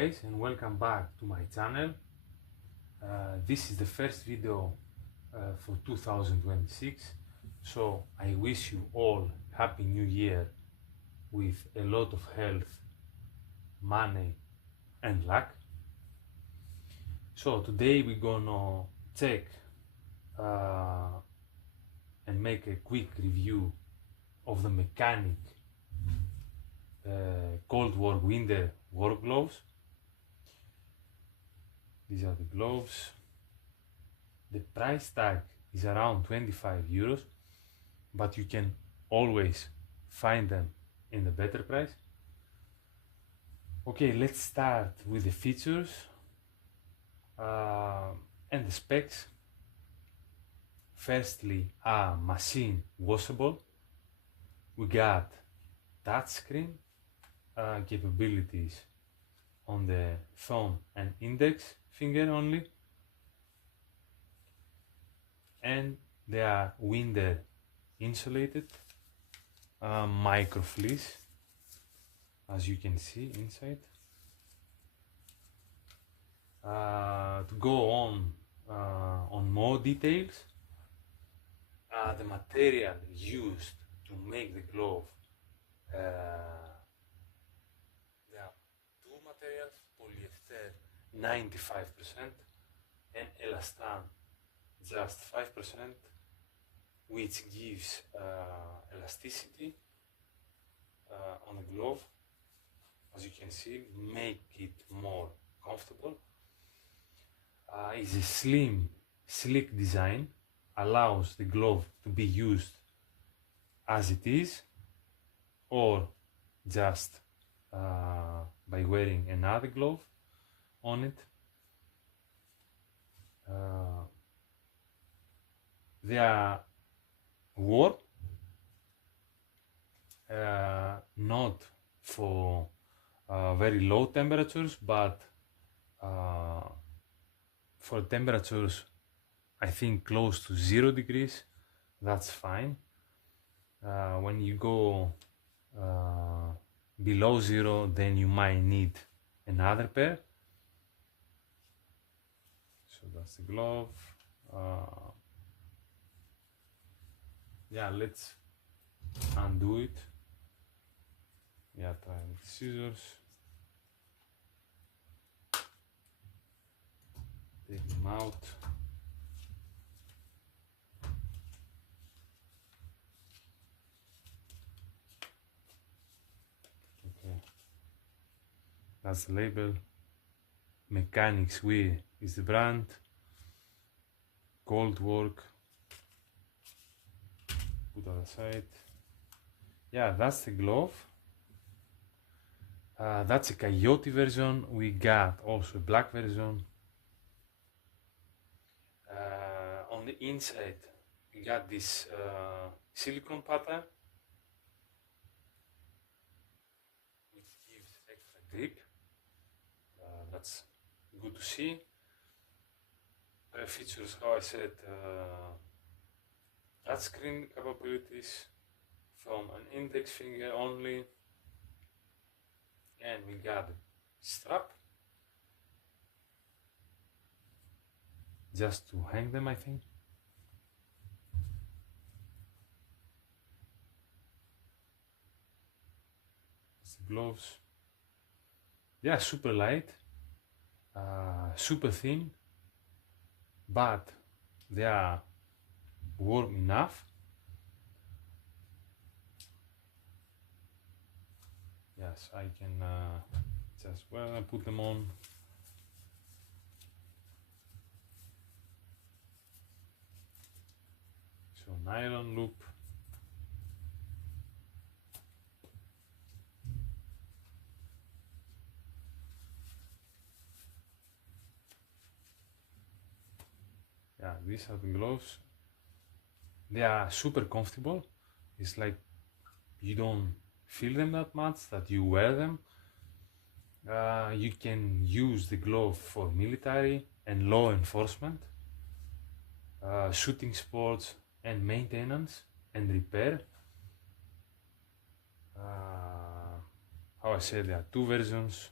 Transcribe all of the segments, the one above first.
guys, and welcome back to my channel. This is the first video for 2026, so I wish you all happy new year with a lot of health, money and luck. So today we're gonna check and make a quick review of the Mechanix Coldwork winter work gloves. These are the gloves. The price tag is around 25 euros, but you can always find them in the better price. Okay, let's start with the features and the specs. Firstly, machine washable. We got touchscreen capabilities on the thumb and index finger only, and they are winter insulated, micro fleece, as you can see inside. To go on more details, the material used to make the glove, there are two materials, polyester 95% and elastan just 5%, which gives elasticity on the glove. As you can see, make it more comfortable. It's a slim, sleek design, allows the glove to be used as it is or just by wearing another glove on it. They are warm, not for very low temperatures, but for temperatures I think close to 0 degrees, that's fine. When you go below 0, then you might need another pair. So that's the glove. Yeah, let's undo it. Yeah, try with scissors. Take them out. Okay, that's the label. Mechanix is the brand. Coldwork. Put that aside. Yeah, that's the glove. That's a Coyote version. We got also a black version. On the inside, we got this silicone pattern, which gives extra grip. That's good to see. Features, how I said, touchscreen capabilities from an index finger only, and we got a strap just to hang them, I think. That's the gloves. They are super light, super thin, but they are warm enough. Yes, I can just, well, I put them on. So nylon loop. Yeah, these are the gloves. They are super comfortable. It's like you don't feel them that much that you wear them. You can use the glove for military and law enforcement, shooting sports and maintenance and repair. How I said, there are two versions.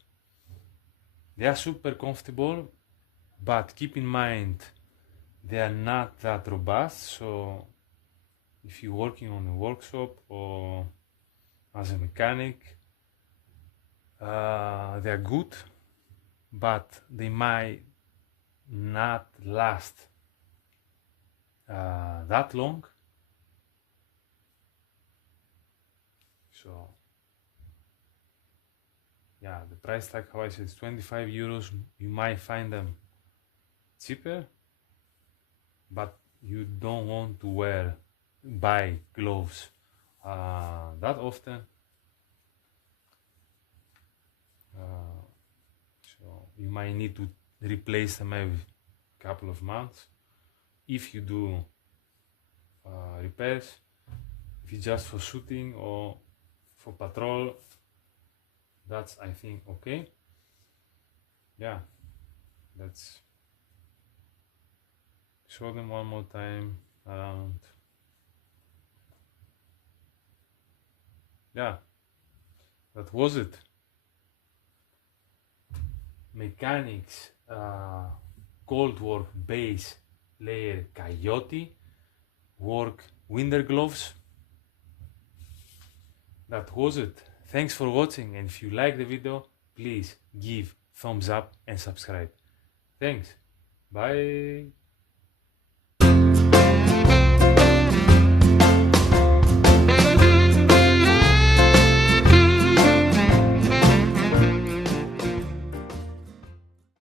They are super comfortable, but keep in mind they are not that robust. So if you're working on a workshop or as a mechanic, they are good, but they might not last that long. So yeah, the price tag, how I said, is 25 euros. You might find them cheaper, but you don't want to buy gloves that often. So you might need to replace them every couple of months if you do repairs. If it's just for shooting or for patrol, that's, I think, okay. Yeah, let's show them one more time around. Yeah, that was it. Mechanix Coldwork base layer Coyote work winter gloves. That was it. Thanks for watching, and if you like the video, please give thumbs up and subscribe. Thanks. Bye.